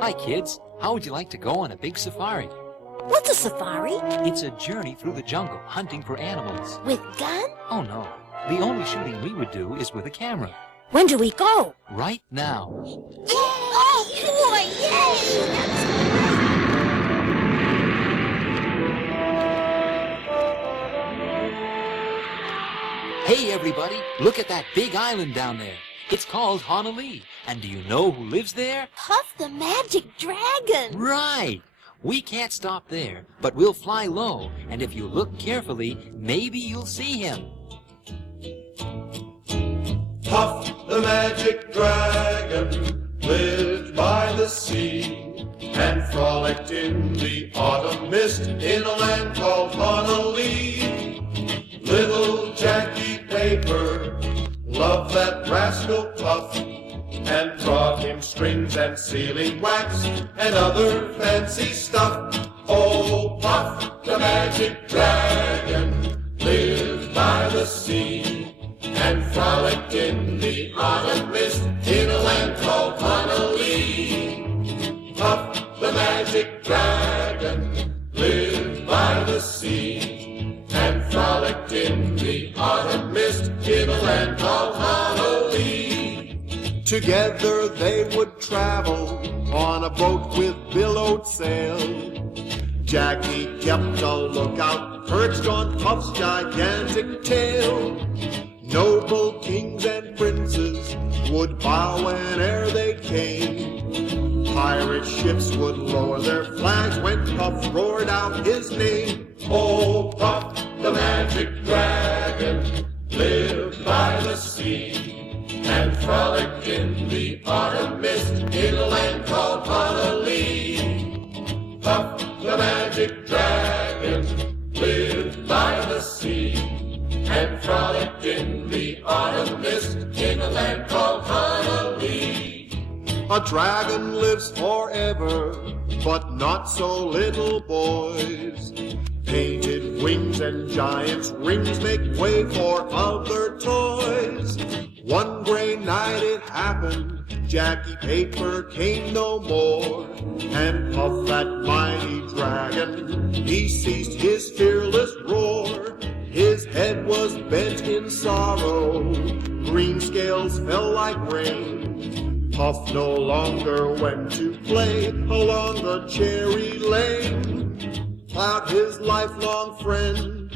Hi, kids. How would you like to go on a big safari? What's a safari? It's a journey through the jungle, hunting for animals. With gun? Oh, no. The only shooting we would do is with a camera. When do we go? Right now. Oh, boy, yay! Hey, everybody, look at that big island down there. It's called Honolulu. And do you know who lives there? Puff the Magic Dragon. Right. We can't stop there, but we'll fly low. And if you look carefully, maybe you'll see him. Puff the Magic Dragon lived by the sea and frolicked in the autumn mist in a land called Honolulu. Little Jackie Paper loved that rascal Puff and brought him strings and sealing wax and other fancy stuff. Oh, Puff the Magic Dragon lived by the sea and frolicked in the autumn mist in a land called Honolulu. Puff the Magic Dragon lived by the sea and frolicked in the autumn mist in a land called Honolulu. Together they would travel on a boat with billowed sail. Jackie kept a lookout perched on Puff's gigantic tail. Noble kings and princes would bow whene'er they came. Pirate ships would lower their flags when Puff roared out his name. Oh, Puff the Magic Dragon lived by the sea and frolicked in the autumn mist in a land called Honolulu. Puff the Magic Dragon lived by the sea and frolicked in the autumn mist in a land called Honolulu. A dragon lives forever, but not so little boys. Painted wings and giant's rings make way for other toys. One gray night it happened, Jackie Paper came no more, and Puff that mighty dragon, he ceased his fearless roar. His head was bent in sorrow, green scales fell like rain. Puff no longer went to play along the cherry lane. Without his lifelong friend,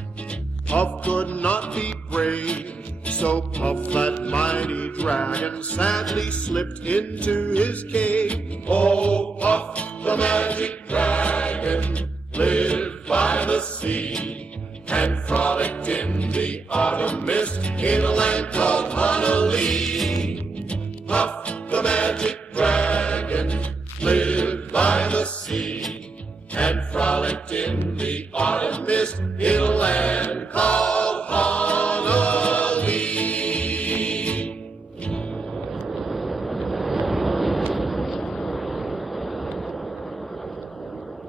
Puff could not be brave. So Puff that mighty dragon sadly slipped into his cave. Oh, Puff the Magic Dragon lived by the sea and frolicked in the autumn mist in a land called Honolulu. Puff the Magic Dragon lived by the sea and frolicked in the autumn mist in a land called Honolulu.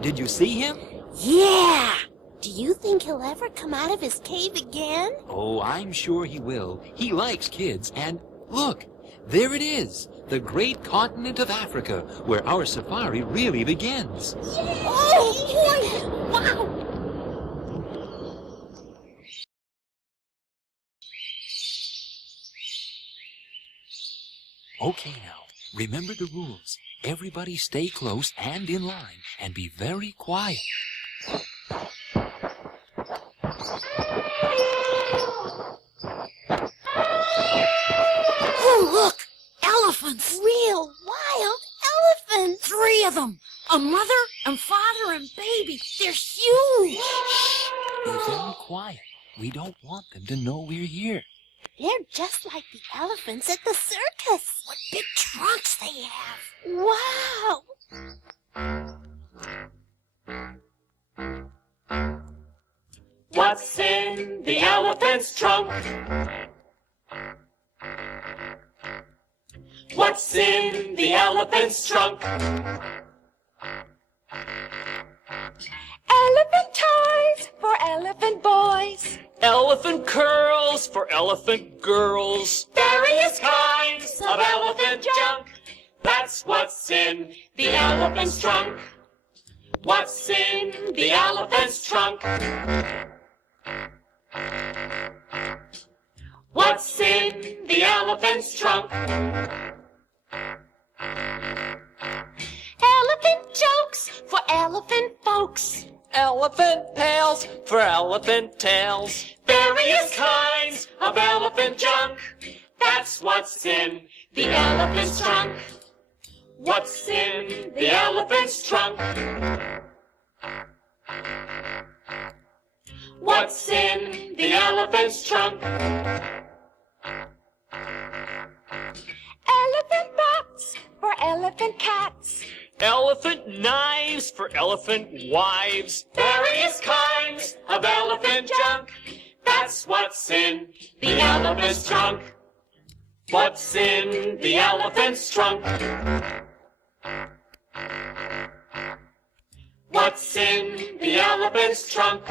Did you see him? Yeah! Do you think he'll ever come out of his cave again? Oh, I'm sure he will. He likes kids, and look, there it is, the great continent of Africa, where our safari really begins. Oh, boy! Wow! Okay now, remember the rules. Everybody stay close and in line, and be very quiet. Oh, look! Elephants! Real wild elephants! 3 of them! A mother and father and baby. They're huge! Shh! Be very quiet. We don't want them to know we're here. They're just like the elephants at the circus. What big trunks they have! Wow! What's in the elephant's trunk? What's in the elephant's trunk? Elephant toys for elephant boys. Elephant curls for elephant girls. Various kinds of elephant junk. That's what's in the elephant's trunk. What's in the elephant's trunk? What's in the elephant's trunk? Elephant jokes for elephant folks. Elephant pails for elephant tails. Various kinds of elephant junk. That's what's in the elephant's trunk. What's in the elephant's trunk? What's in the elephant's trunk? Elephant bats for elephant cats. Elephant knives for elephant wives. Various kinds of elephant junk. That's what's in the elephant's trunk. What's in the elephant's trunk? What's in the elephant's trunk?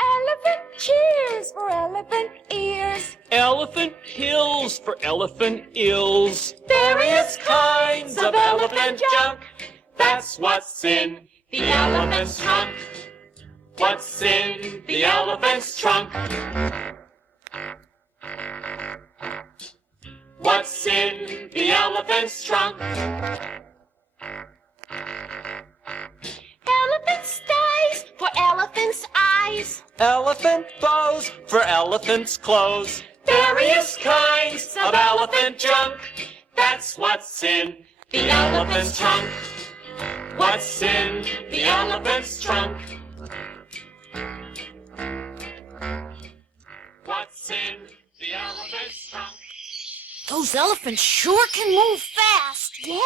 Elephant cheers for elephant ears. Elephant pills for elephant ills. Various kinds of elephant junk. That's what's in the elephant's trunk. What's in the elephant's trunk? What's in the elephant's trunk? Elephant styes for elephant's eyes. Elephant bows for elephant's clothes. Various kinds of elephant junk. That's what's in the elephant's trunk. What's in the elephant's trunk? What's in the elephant's trunk? Those elephants sure can move fast. Yeah,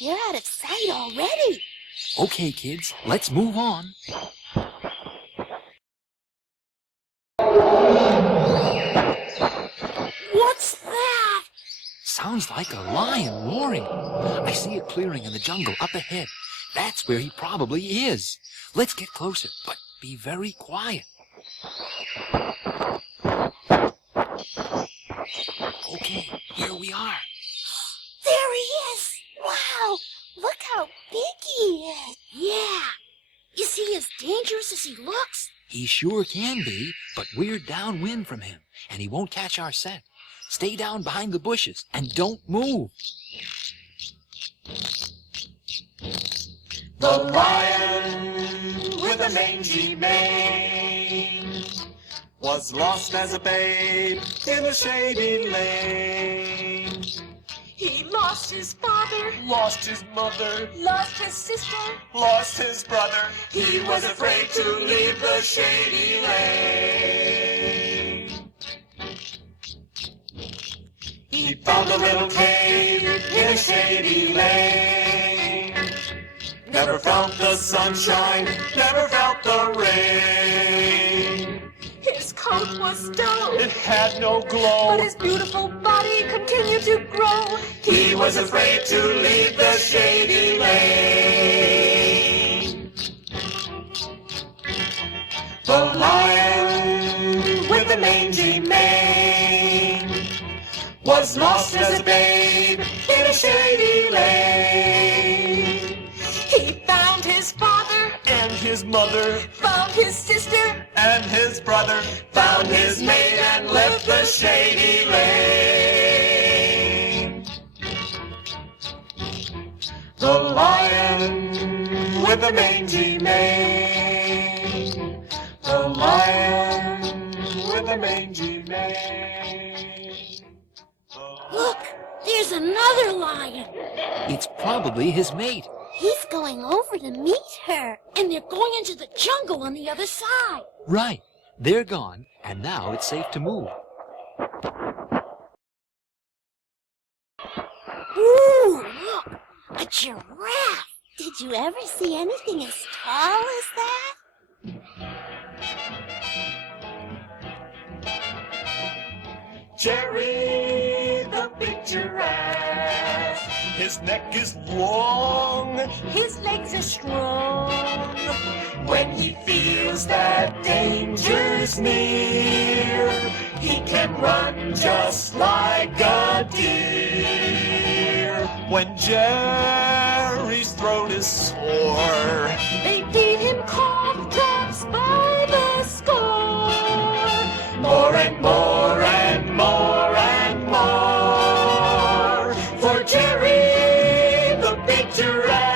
they're out of sight already. Okay, kids, let's move on. What's that? Sounds like a lion roaring. I see a clearing in the jungle up ahead. That's where he probably is. Let's get closer, but be very quiet. Okay, here we are. There he is. Wow, look how big he is. Yeah. Is he as dangerous as he looks? He sure can be, but we're downwind from him, and he won't catch our scent. Stay down behind the bushes and don't move. The lion with the mangy mane was lost as a babe in a shady lane. He lost his father, Lost his mother, lost his sister. lost his brother. He was afraid to leave the shady lane. He found a little cave in a shady lane. Never felt the sunshine, never felt the rain. His coat was dull, It had no glow. but his beautiful body continued to grow. He was afraid to leave the shady lane. The lion with the mangy mane was lost as a babe in a shady lane. He found his father, And his mother found his sister. and his brother found his mate and left the shady lane. The lion with the mangy mane. The lion with the mangy mane. Look, there's another lion. It's probably his mate. He's going over to meet her. And they're going into the jungle on the other side. Right. They're gone, and now it's safe to move. Ooh, look, a giraffe. Did you ever see anything as tall as that? Jerry, the big giraffe, His neck is long. His legs are strong. When he feels that danger's near, he can run just like a deer. When Jerry's throat is sore, They feed him cough drops by the score. more and more and more and more for Jerry the big giraffe.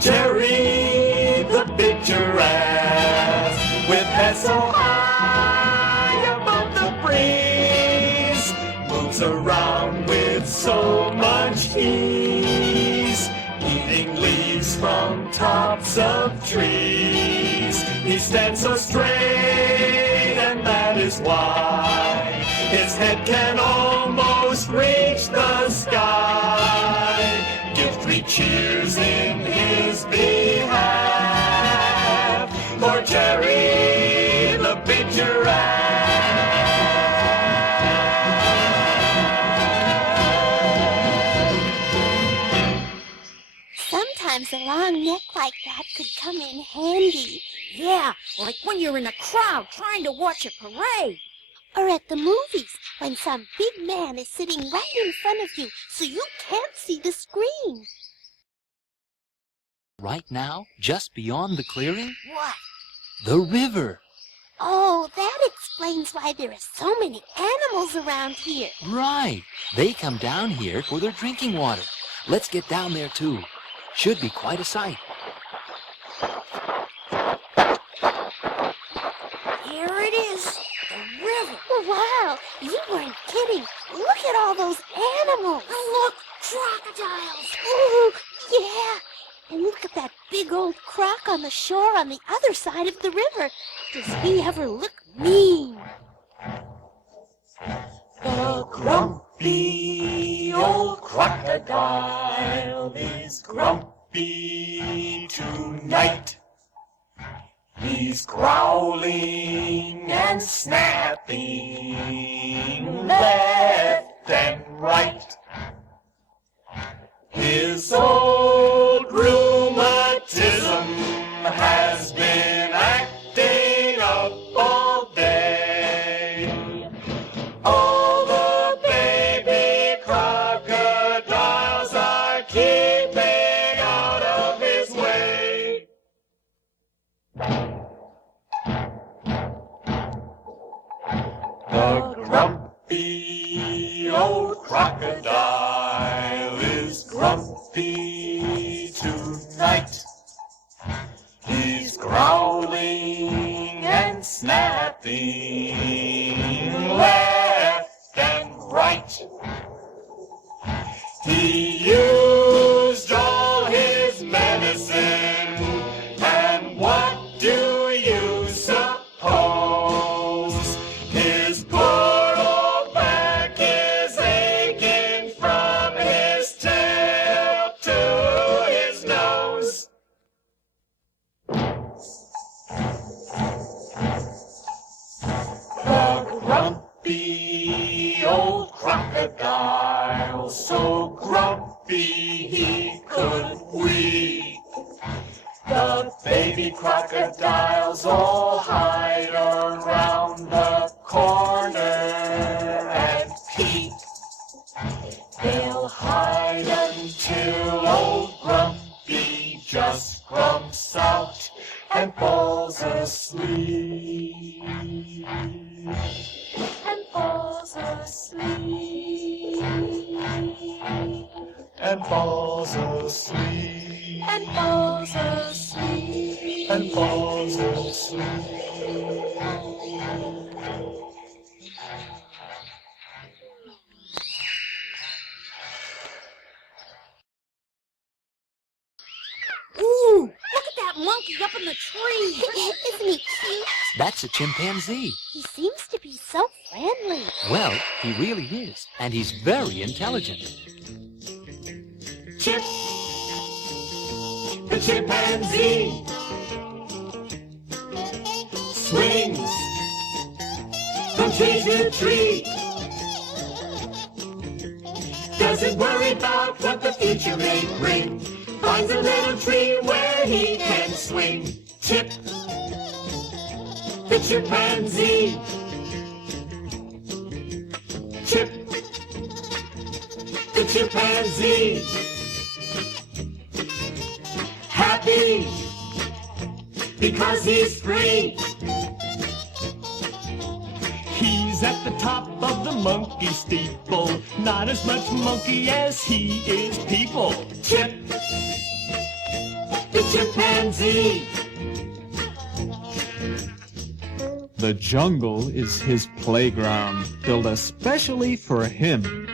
Jerry the big giraffe, with head so high above the breeze, moves around with so much ease, eating leaves from tops of trees. He stands so straight, and that is why his head can almost reach the sky. Give 3 cheers in his behalf for Jerry the big giraffe. Sometimes a long neck like that could come in handy. Yeah, like when you're in a crowd trying to watch a parade. Or at the movies, when some big man is sitting right in front of you, so you can't see the screen. Right now, just beyond the clearing, What? the river. Oh, that explains why there are so many animals around here. Right. They come down here for their drinking water. Let's get down there too. Should be quite a sight. Here it is, the river. Wow, you weren't kidding. Look at all those animals. And look, crocodiles. Ooh, yeah. And look at that big old croc on the shore on the other side of the river. Does he ever look mean? The grumpy old crocodile is grumpy tonight. He's growling and snapping left and right. His old rheumatism has been acting up all day. All the baby crocodiles are keeping out of his way. The grumpy old crocodile is grumpy tonight. He's growling and snapping left and right. He used all his medicine, and what do you suppose? His poor old back is aching from his tail to his nose. The grumpy old crocodile, so grumpy he could weep. The baby crocodiles all hide around the corner and peep. They'll hide until old Grumpy just grumps out and falls asleep. And falls asleep. And falls asleep. And falls asleep. and falls asleep. Ooh, look at that monkey up in the tree. Isn't he cute? That's a chimpanzee. He seems to be so friendly. Well, he really is, and he's very intelligent. Chip, the chimpanzee, swings from tree to tree. Doesn't worry about what the future may bring. Finds a little tree where he can swing. Chip, the chimpanzee. Chip, the chimpanzee. Happy because he's free. He's at the top of the monkey steeple. Not as much monkey as he is people. Chip, the chimpanzee. The jungle is his playground, built especially for him.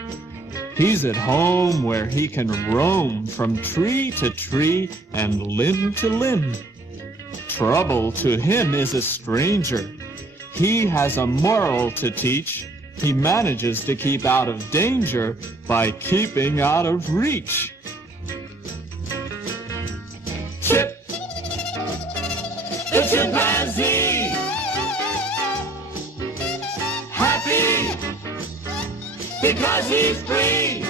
He's at home where he can roam from tree to tree and limb to limb. Trouble to him is a stranger. He has a moral to teach. He manages to keep out of danger by keeping out of reach. Chip, the chimpanzee. Happy because he's free.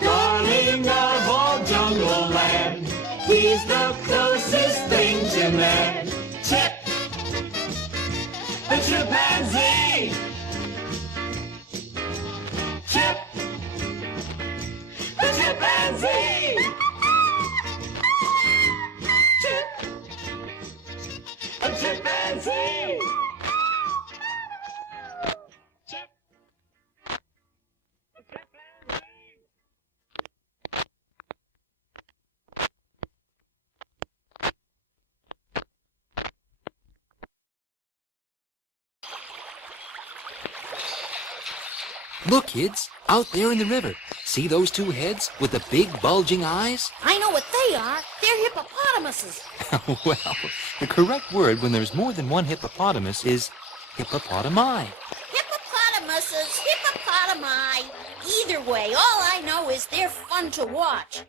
Darling of all jungle land, he's the closest thing to man. Chip, the chimpanzee. Chip, the chimpanzee. Chip, the chimpanzee. Chip, the chimpanzee. Look, kids, out there in the river. See those two heads with the big bulging eyes? I know what they are. They're hippopotamuses. Well, the correct word when there's more than one hippopotamus is hippopotami. Hippopotamuses, hippopotami. Either way, all I know is they're fun to watch.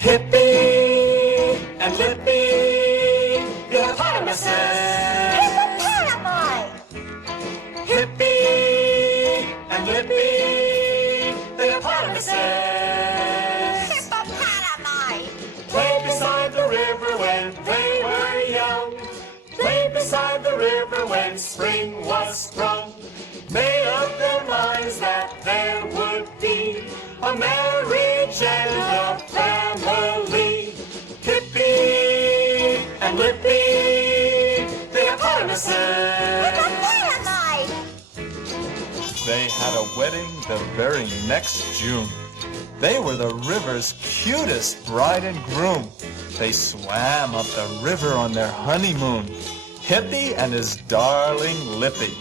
Hippi and Lippi, the hippopotamuses. Hippopotami! Hippi and Lippi, the hippopotamuses. Hippopotami! Played beside the river when they were young. Played beside the river when spring was sprung. Made up their minds that there would be a marriage and a family. Hippi and Lippi, the hippopotamuses. Hippopotami! They had a wedding the very next June. They were the river's cutest bride and groom. They swam up the river on their honeymoon, Hippi and his darling Lippi.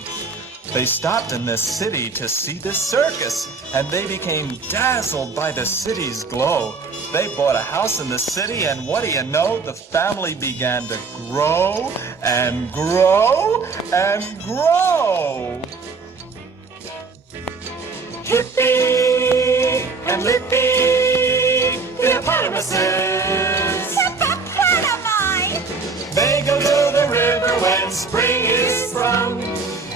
They stopped in the city to see the circus, and they became dazzled by the city's glow. They bought a house in the city, and what do you know? The family began to grow and grow and grow. Hippi and Lippi, the hippopotamuses. Hippopotami! They go to the river when spring is sprung.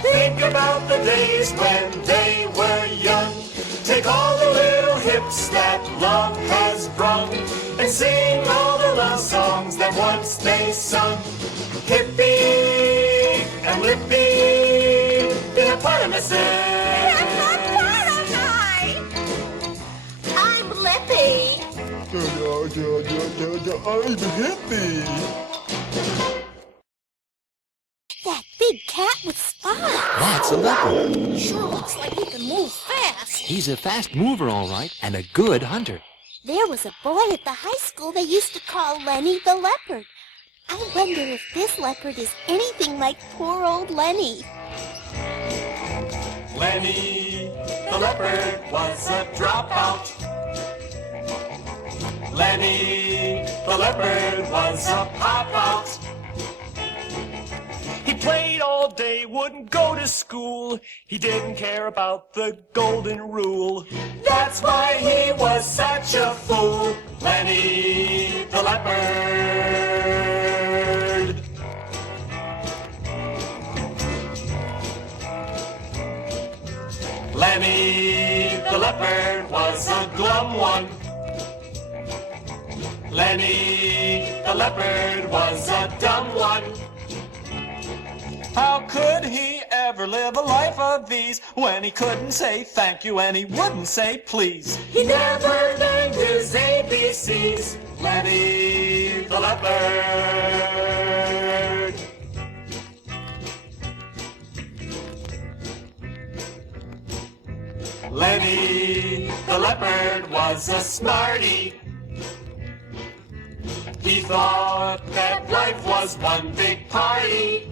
Think about the days when they were young. Take all the little hips that love has brung and sing all the love songs that once they sung. Hippi and Lippi, the hippopotamuses. Hippopotami! I'm Lippi. I'm Hippie. a leopard. Sure looks like he can move fast. He's a fast mover, all right, and a good hunter. There was a boy at the high school they used to call Lenny the Leopard. I wonder if this leopard is anything like poor old Lenny. Lenny the leopard was a dropout. Lenny the leopard was a pop-out. He played all day, wouldn't go to school. He didn't care about the golden rule. That's why he was such a fool, Lenny the leopard. Lenny the leopard was a glum one. Lenny the leopard was a dumb one. How could he ever live a life of ease when he couldn't say thank you and he wouldn't say please? He never learned his ABCs, Lenny the leopard. Lenny the leopard was a smarty. He thought that life was one big party.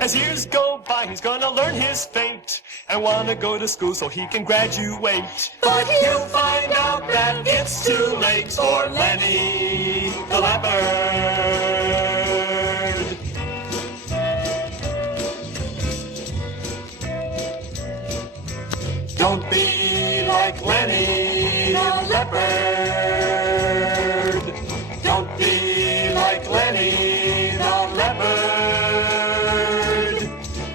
As years go by, he's gonna learn his fate and wanna go to school so he can graduate. But he'll find out that it's too late for Lenny the leopard. Don't be like Lenny the leopard. Don't be like Lenny the leopard.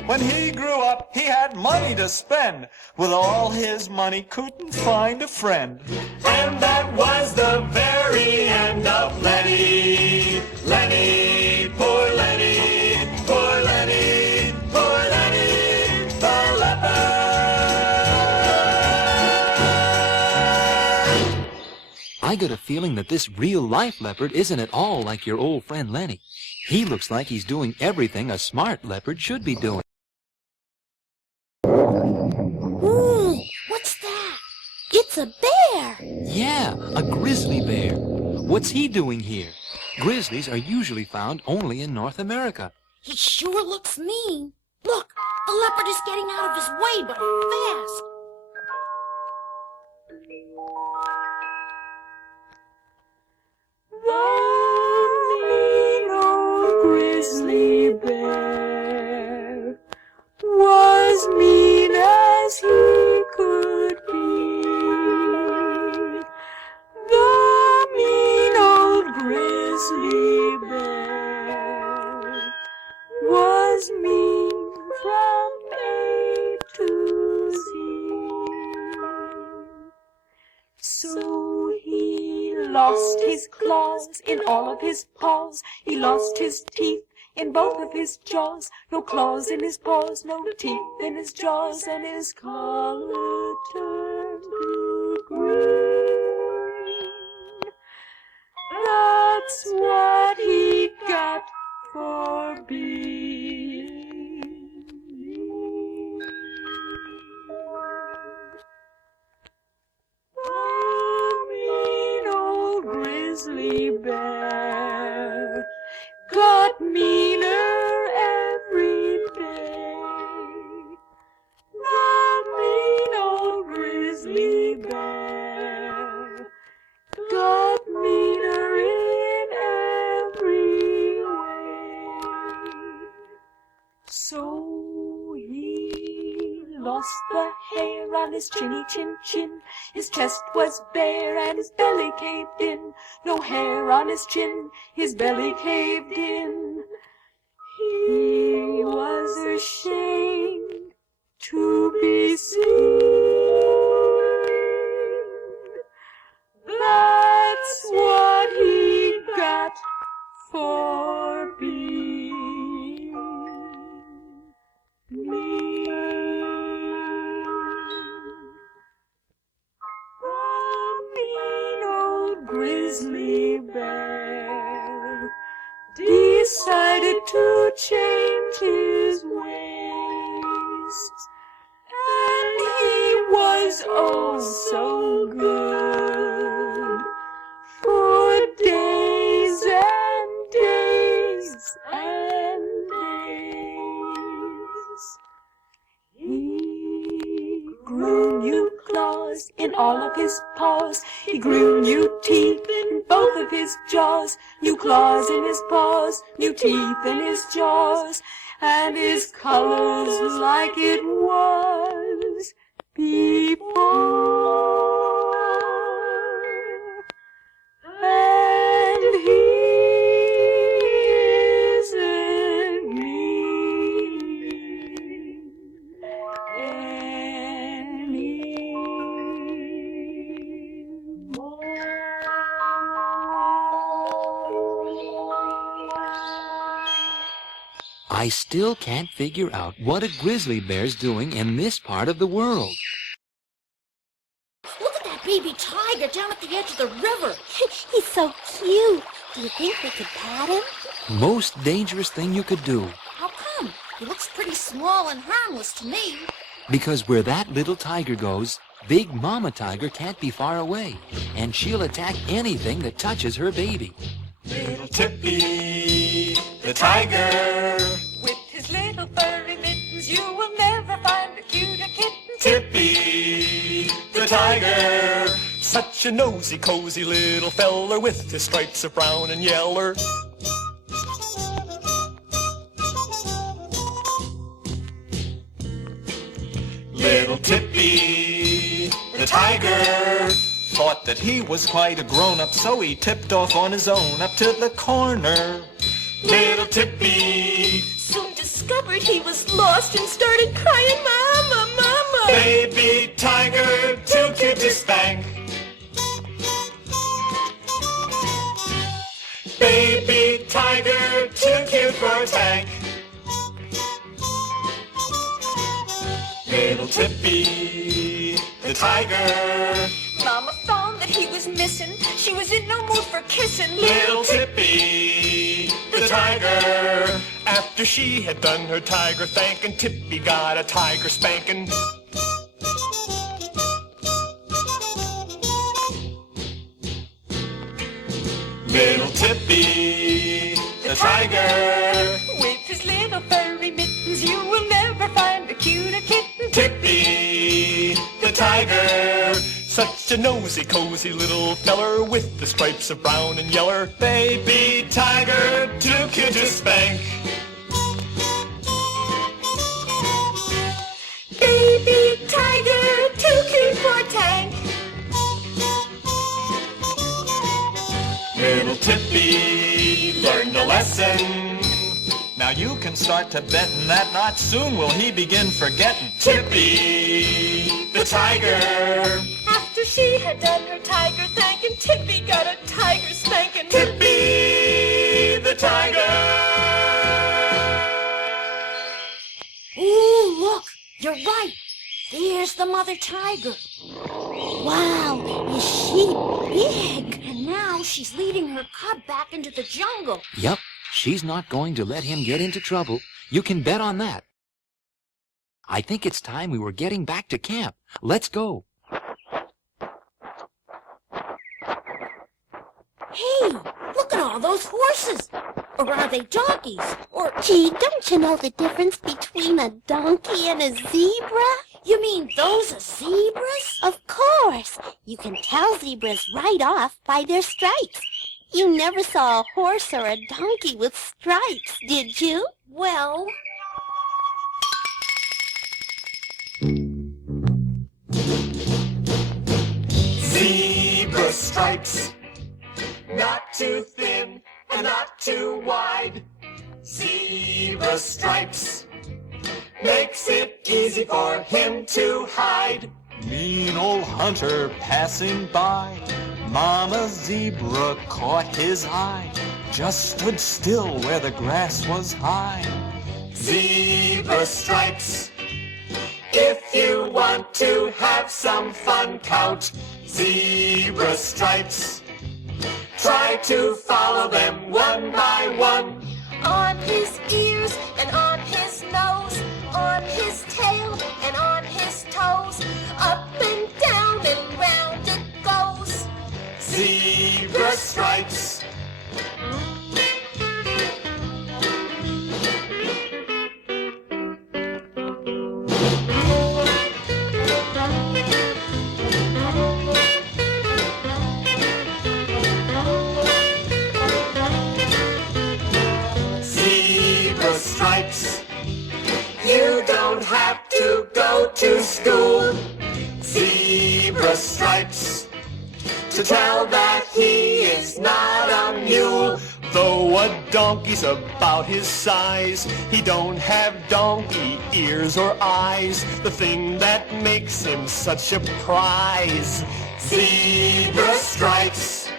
When he grew up, he had money to spend. With all his money, couldn't find a friend. And that was the very end of Lenny. Lenny, poor Lenny, poor Lenny, poor Lenny, the leopard. I got a feeling that this real-life leopard isn't at all like your old friend Lenny. He looks like he's doing everything a smart leopard should be doing. Ooh, what's that? It's a bear! Yeah, a grizzly bear. What's he doing here? Grizzlies are usually found only in North America. He sure looks mean. Look, the leopard is getting out of his way, but fast. The mean old grizzly bear was mean as he could be. The mean old grizzly bear was mean from A to Z. So he lost his claws in all of his paws. He lost his teeth in both of his jaws. No claws in his paws, no teeth in his jaws, and his color turned to green. That's what he got for being mean. The mean old grizzly bear got meaner every day. The mean old grizzly bear got meaner in every way. So he lost the hair on his chinny chin chin. His chest was bare and his belly caved in. No hair on his chin, his belly caved in. He was ashamed to be seen. That's what he got for being mean. The mean old grizzly bear decided to change his ways. was oh so good. For days and days and days. He grew new claws in all of his paws. He grew new teeth in both of his jaws. New claws in his paws, new teeth in his jaws. And his colors like it was before. And he isn't mean anymore. I still can't figure out what a grizzly bear's doing in this part of the world. Look at that baby tiger down at the edge of the river. He's so cute. Do you think we could pat him? Most dangerous thing you could do, How come? He looks pretty small and harmless to me. because where that little tiger goes, Big Mama Tiger can't be far away, and she'll attack anything that touches her baby. Little Tippy the Tiger. With his little furry mittens, you will never find a cuter kitten. Tippy the Tiger. Such a nosy, cozy little feller with his stripes of brown and yeller. Little Tippy the Tiger thought that he was quite a grown-up, so he tipped off on his own up to the corner. Little Tippy Soon discovered he was lost and started crying, Mama, Mama. Baby tiger, too cute to spank. Baby tiger, too cute for a tank. Little Tippy the tiger. Mama found that he was missing. She was in no mood for kissing. Little Tippy the tiger. After she had done her tiger thanking, Tippy got a tiger spanking. Little Tippy the tiger. With his little furry mittens, you will never find a cuter kitten. Tippy the tiger. Such a nosy, cozy little feller with the stripes of brown and yeller. Baby tiger, too cute to spank. Baby tiger, too cute for a tank. Little Tippy learned a lesson. Now you can start to betting that not soon will he begin forgetting Tippy the tiger. After she had done her tiger thanking, Tippy got a tiger spanking. Tippy the tiger. Ooh, look, you're right. There's the mother tiger. Wow, is she big? And now she's leading her cub back into the jungle. Yep, she's not going to let him get into trouble. You can bet on that. I think it's time we were getting back to camp. Let's go. Hey, look at all those horses. Or are they donkeys? Or, Gee, don't you know the difference between a donkey and a zebra? you mean those are zebras? Of course. You can tell zebras right off by their stripes. You never saw a horse or a donkey with stripes, did you? Well, Zebra stripes, not too thin and not too wide. Zebra stripes makes it easy for him to hide. Mean old hunter passing by, Mama Zebra caught his eye, just stood still where the grass was high. Zebra stripes, if you want to have some fun, count zebra stripes. Try to follow them one by one. On his ears and on his nose, on his tail and on his toes, up and stripes. Zebra stripes. You don't have to go to school. Zebra stripes to tell that he is not a mule. Though a donkey's about his size, he don't have donkey ears or eyes. The thing that makes him such a prize. Zebra stripes.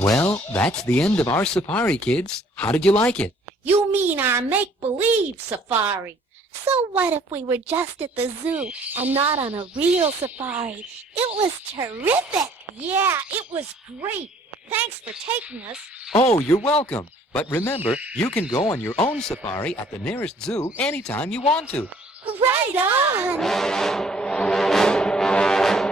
Well, that's the end of our safari, kids. How did you like it? You mean our make-believe safari? So what if we were just at the zoo and not on a real safari? It was terrific. Yeah, it was great. Thanks for taking us. Oh, you're welcome. But remember, you can go on your own safari at the nearest zoo anytime you want to. Right on.